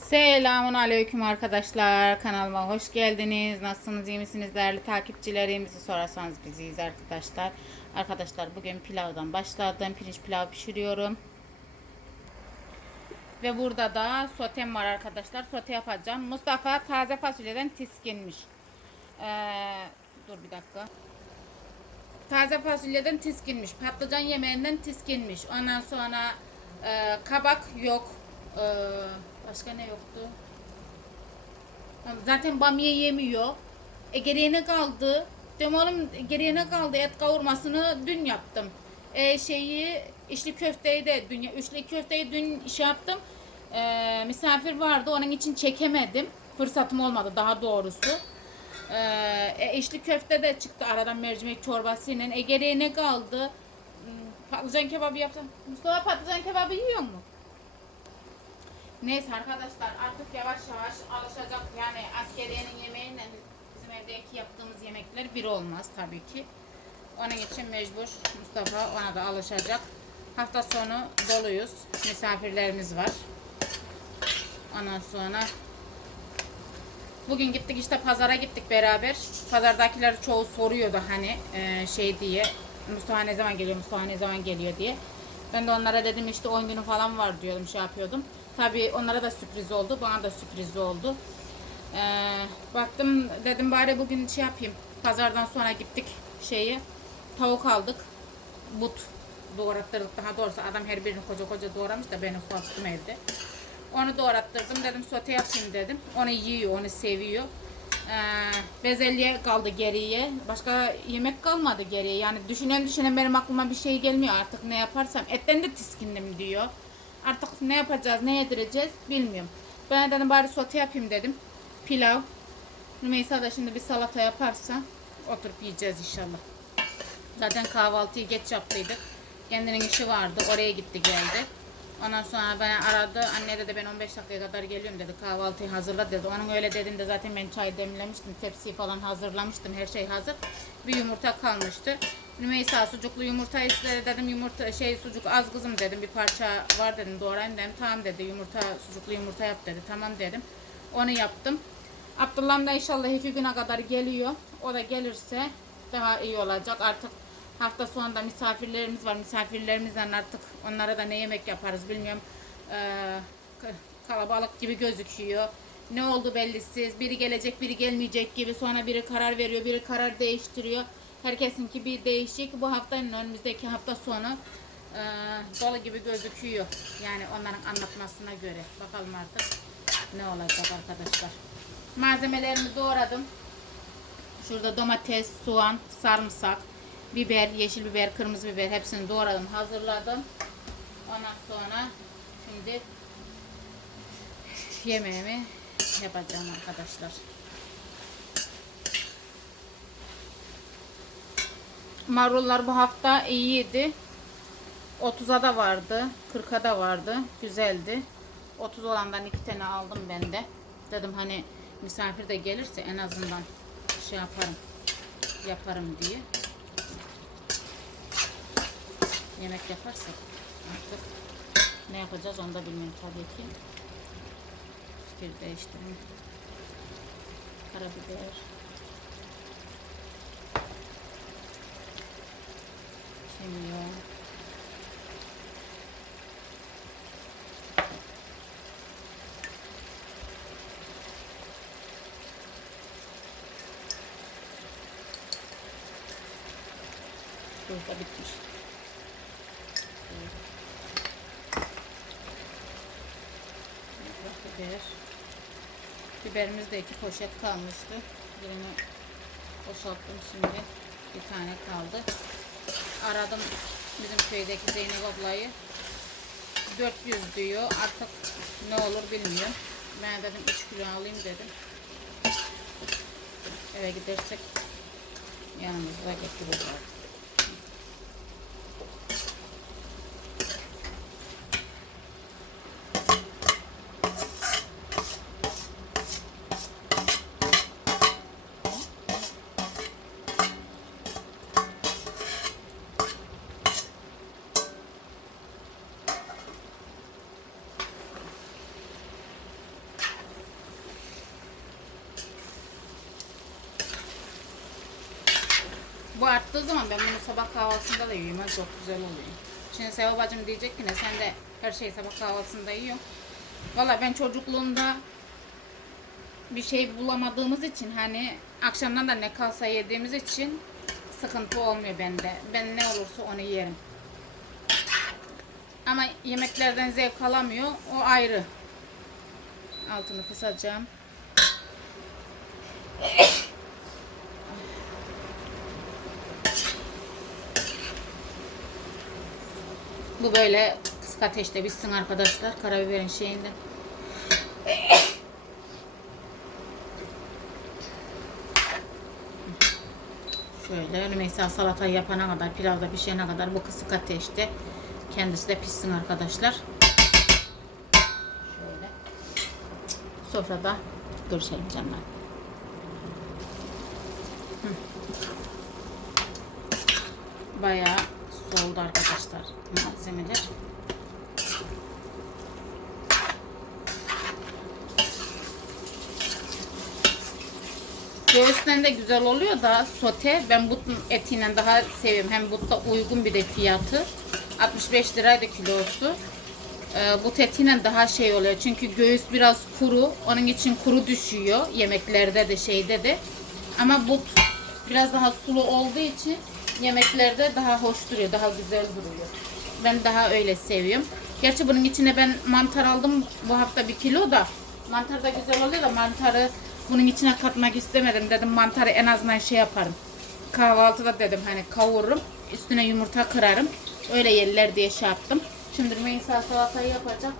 Selamun Aleyküm arkadaşlar. Kanalıma hoş geldiniz. Nasılsınız? iyi misiniz? Değerli takipçilerimizi sorarsanız biziz arkadaşlar. Arkadaşlar bugün pilavdan başladım. Pirinç pilav pişiriyorum. Ve burada da sotem var arkadaşlar. Sote yapacağım. Mustafa taze fasulyeden tiskinmiş. Ee, dur bir dakika. Taze fasulyeden tiskinmiş. Patlıcan yemeğinden tiskinmiş. Ondan sonra e, kabak yok. E, başka ne yoktu? Zaten bamya yemiyor. E geriye ne kaldı? Dedim oğlum geriye ne kaldı? Et kavurmasını dün yaptım. E şeyi içli köfteyi de dün üçlü köfteyi dün şey yaptım. E, misafir vardı onun için çekemedim. Fırsatım olmadı daha doğrusu. Ee, e, içli köfte de çıktı aradan mercimek çorbasıyla. E geriye ne kaldı? Hmm, Patlıcan kebabı yapsam. Mustafa patlıcan kebabı yiyor mu? Neyse arkadaşlar artık yavaş yavaş alışacak. Yani askeriyenin yemeğiyle bizim evdeki yaptığımız yemekler bir olmaz tabii ki. Onun için mecbur Mustafa ona da alışacak. Hafta sonu doluyuz. Misafirlerimiz var. Ondan sonra Bugün gittik işte pazara gittik beraber. Pazardakiler çoğu soruyordu hani e, şey diye. Mustafa ne zaman geliyor, Mustafa ne zaman geliyor diye. Ben de onlara dedim işte 10 günü falan var diyordum şey yapıyordum. Tabii onlara da sürpriz oldu, bana da sürpriz oldu. E, baktım dedim bari bugün şey yapayım. Pazardan sonra gittik şeyi tavuk aldık. But doğrattırdık daha doğrusu adam her birini koca koca doğramış da ben ufalttım evde. Onu doğrattırdım dedim sote yapayım dedim. Onu yiyor, onu seviyor. Ee, bezelye kaldı geriye. Başka yemek kalmadı geriye. Yani düşünen düşünen benim aklıma bir şey gelmiyor artık ne yaparsam. Etten de tiskindim diyor. Artık ne yapacağız, ne yedireceğiz bilmiyorum. Ben dedim bari sote yapayım dedim. Pilav. Rümeysa da şimdi bir salata yaparsa oturup yiyeceğiz inşallah. Zaten kahvaltıyı geç yaptıydık. Kendinin işi vardı. Oraya gitti geldi. Ondan sonra beni aradı. Anne dedi ben 15 dakikaya kadar geliyorum dedi. Kahvaltıyı hazırla dedi. Onun öyle dediğinde zaten ben çay demlemiştim. Tepsiyi falan hazırlamıştım. Her şey hazır. Bir yumurta kalmıştı. Rümeysa sucuklu yumurta istedi dedim. Yumurta şey sucuk az kızım dedim. Bir parça var dedim. Doğrayayım dedim. Tamam dedi. Yumurta sucuklu yumurta yap dedi. Tamam dedim. Onu yaptım. Abdullah da inşallah iki güne kadar geliyor. O da gelirse daha iyi olacak. Artık Hafta sonunda misafirlerimiz var. Misafirlerimizden artık onlara da ne yemek yaparız bilmiyorum. Ee, kalabalık gibi gözüküyor. Ne oldu bellisiz. Biri gelecek, biri gelmeyecek gibi. Sonra biri karar veriyor, biri karar değiştiriyor. Herkesinki bir değişik. Bu haftanın önümüzdeki hafta sonu e, dolu gibi gözüküyor. Yani onların anlatmasına göre. Bakalım artık ne olacak arkadaşlar. Malzemelerimi doğradım. Şurada domates, soğan, sarımsak, biber, yeşil biber, kırmızı biber hepsini doğradım, hazırladım. Ondan sonra şimdi yemeğimi yapacağım arkadaşlar. Marullar bu hafta iyiydi. 30'a da vardı, 40'a da vardı. Güzeldi. 30 olandan iki tane aldım ben de. Dedim hani misafir de gelirse en azından şey yaparım yaparım diye yemek yaparsak artık ne yapacağız onu da bilmiyorum tabii ki. Fikir değiştirme. Karabiber. Kimyon. Tuz da bitmiş. Biber. Biberimiz de iki poşet kalmıştı. Birini boşalttım şimdi. Bir tane kaldı. Aradım bizim köydeki Zeynep ablayı. 400 diyor. Artık ne olur bilmiyorum. Ben dedim 3 kilo alayım dedim. Eve gidersek yanımızda getiririz artık. Bu arttığı zaman ben bunu sabah kahvaltısında da yiyorum. Çok güzel oluyor. Şimdi Seva bacım diyecek ki ne sen de her şeyi sabah kahvaltısında yiyorsun. Valla ben çocukluğumda bir şey bulamadığımız için hani akşamdan da ne kalsa yediğimiz için sıkıntı olmuyor bende. Ben ne olursa onu yerim. Ama yemeklerden zevk alamıyor. O ayrı. Altını kısacağım. Bu böyle kısık ateşte bitsin arkadaşlar. Karabiberin şeyinde. Şöyle mesela salata yapana kadar, pilavda pişene kadar bu kısık ateşte kendisi de pişsin arkadaşlar. Şöyle. Sofrada görüşelim canlar. Bayağı soldu arkadaşlar malzemeler. Göğüsten de güzel oluyor da sote ben but etiyle daha seviyorum. Hem butta uygun bir de fiyatı. 65 liraydı kilosu. Ee, but etiyle daha şey oluyor. Çünkü göğüs biraz kuru. Onun için kuru düşüyor. Yemeklerde de şeyde de. Ama but biraz daha sulu olduğu için yemeklerde daha hoş duruyor. Daha güzel duruyor. Ben daha öyle seviyorum. Gerçi bunun içine ben mantar aldım bu hafta bir kilo da. Mantar da güzel oluyor da mantarı bunun içine katmak istemedim. Dedim mantarı en azından şey yaparım. Kahvaltıda dedim hani kavururum. Üstüne yumurta kırarım. Öyle yerler diye şey yaptım. Şimdi Rümeysa salatayı yapacak.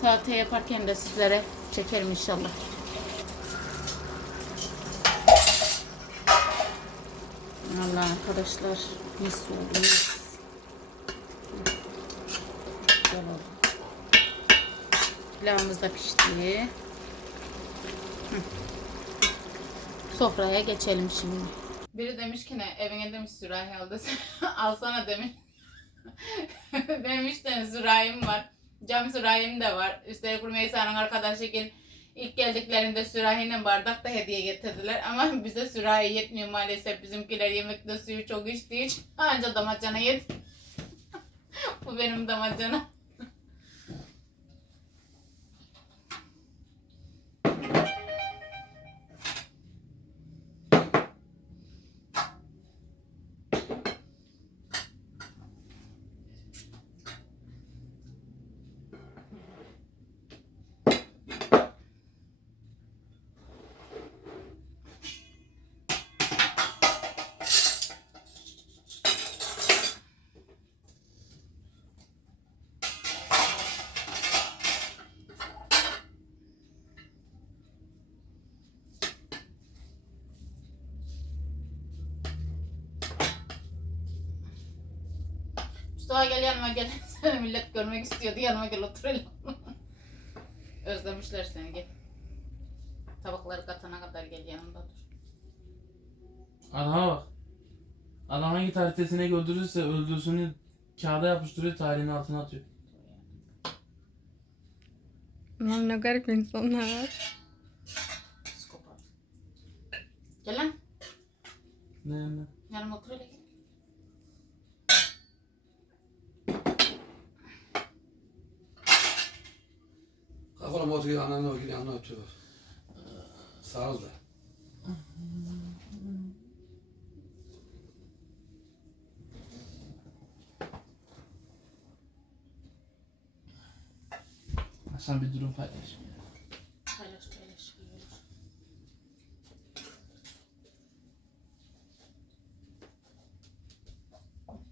Salata yaparken de sizlere çekerim inşallah. Allah arkadaşlar mis oldu. Güzel oldu. Pilavımız da pişti. Hı. Sofraya geçelim şimdi. Biri demiş ki ne evine demiş sürahi aldı. Alsana demiş. Benim üç tane sürahim var. Cam sürahim de var. Üstelik Rümeysa'nın arkadaşı gel ilk geldiklerinde sürahiyle bardak da hediye getirdiler. Ama bize sürahi yetmiyor maalesef. Bizimkiler yemekte suyu çok içtiği için anca damacana yet. Bu benim damacana. Mustafa gel yanıma gel. Seni millet görmek istiyordu. Yanıma gel oturalım. Özlemişler seni gel. Tabakları katana kadar gel yanımda dur. Adama bak. Adam hangi tarihte öldürürse öldürsünü kağıda yapıştırıyor tarihin altına atıyor. Lan ne garip insanlar var. Psikopat. Gel lan. Ne ne? Yanıma otur hele gel. Kalkalım otur ananı o yanına otur. Sağ ol da. Hasan bir durum paylaş. Paylaş paylaş. iyi olur.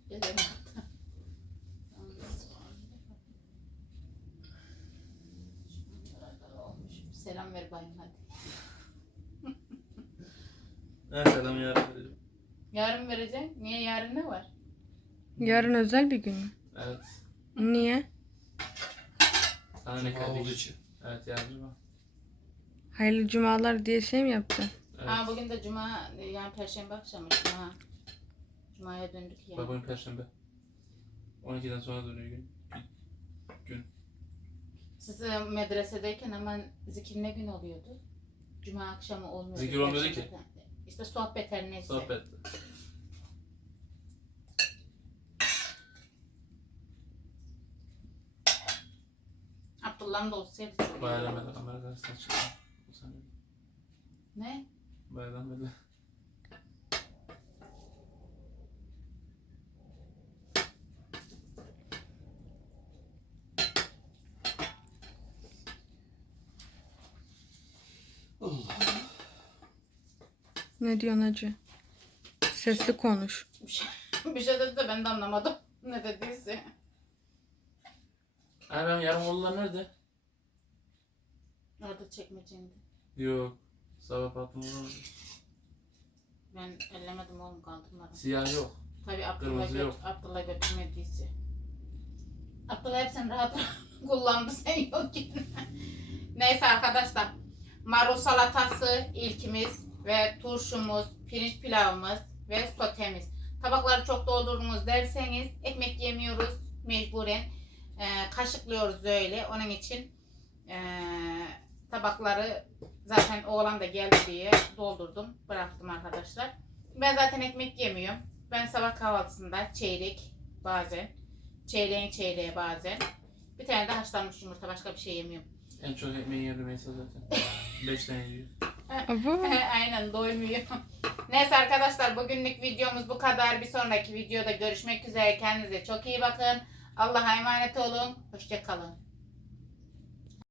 Gel yanıma. Selam ver bayım hadi. Evet selam yarın verelim. Yarın vereceğim. Niye yarın ne var? Yarın özel bir gün mü? Evet. Niye? Sana ne Cuma olduğu kardeş? için. Evet yarın var. Hayırlı cumalar diye şey mi yapacaksın? Evet. Aa bugün de cuma yani perşembe akşamı cuma. Cuma'ya döndük yani. Bak bugün perşembe. 12'den sonra dönüyor gün. Gün. Siz e, medresedeyken hemen zikir ne gün oluyordu? Cuma akşamı olmuyordu. Zikir olmuyordu ki. de. İşte sohbet her neyse. Sohbet. Abdullah'ın da olsaydı çok iyi. Bayram Eda Amerika'dan çıktı. Ne? Bayram Eda. Ne diyorsun hacı? Sesli konuş. Bir şey, bir şey dedi de ben de anlamadım. Ne dediyse. Ay ben yarım oldular nerede? Orada çekmeceydi. Yok. Sabah patladı. Ben ellemedim oğlum kaldırmadım. Siyah yok. Tabii Abdullah, Kırmızı yok. Abdullah götürmediyse. Abdullah hep sen rahat kullandı sen yokken. Neyse arkadaşlar. Marul salatası ilkimiz ve turşumuz, pirinç pilavımız ve sotemiz. Tabakları çok doldurdunuz derseniz ekmek yemiyoruz mecburen. Ee, kaşıklıyoruz öyle. Onun için ee, tabakları zaten oğlan da geldi diye doldurdum. Bıraktım arkadaşlar. Ben zaten ekmek yemiyorum. Ben sabah kahvaltısında çeyrek bazen. Çeyreğin çeyreği bazen. Bir tane de haşlanmış yumurta. Başka bir şey yemiyorum. En çok ekmeği yer Rümeysa zaten. Beş tane yiyor. Abo. Aynen doymuyor. Neyse arkadaşlar bugünlük videomuz bu kadar. Bir sonraki videoda görüşmek üzere. Kendinize çok iyi bakın. Allah'a emanet olun. Hoşçakalın.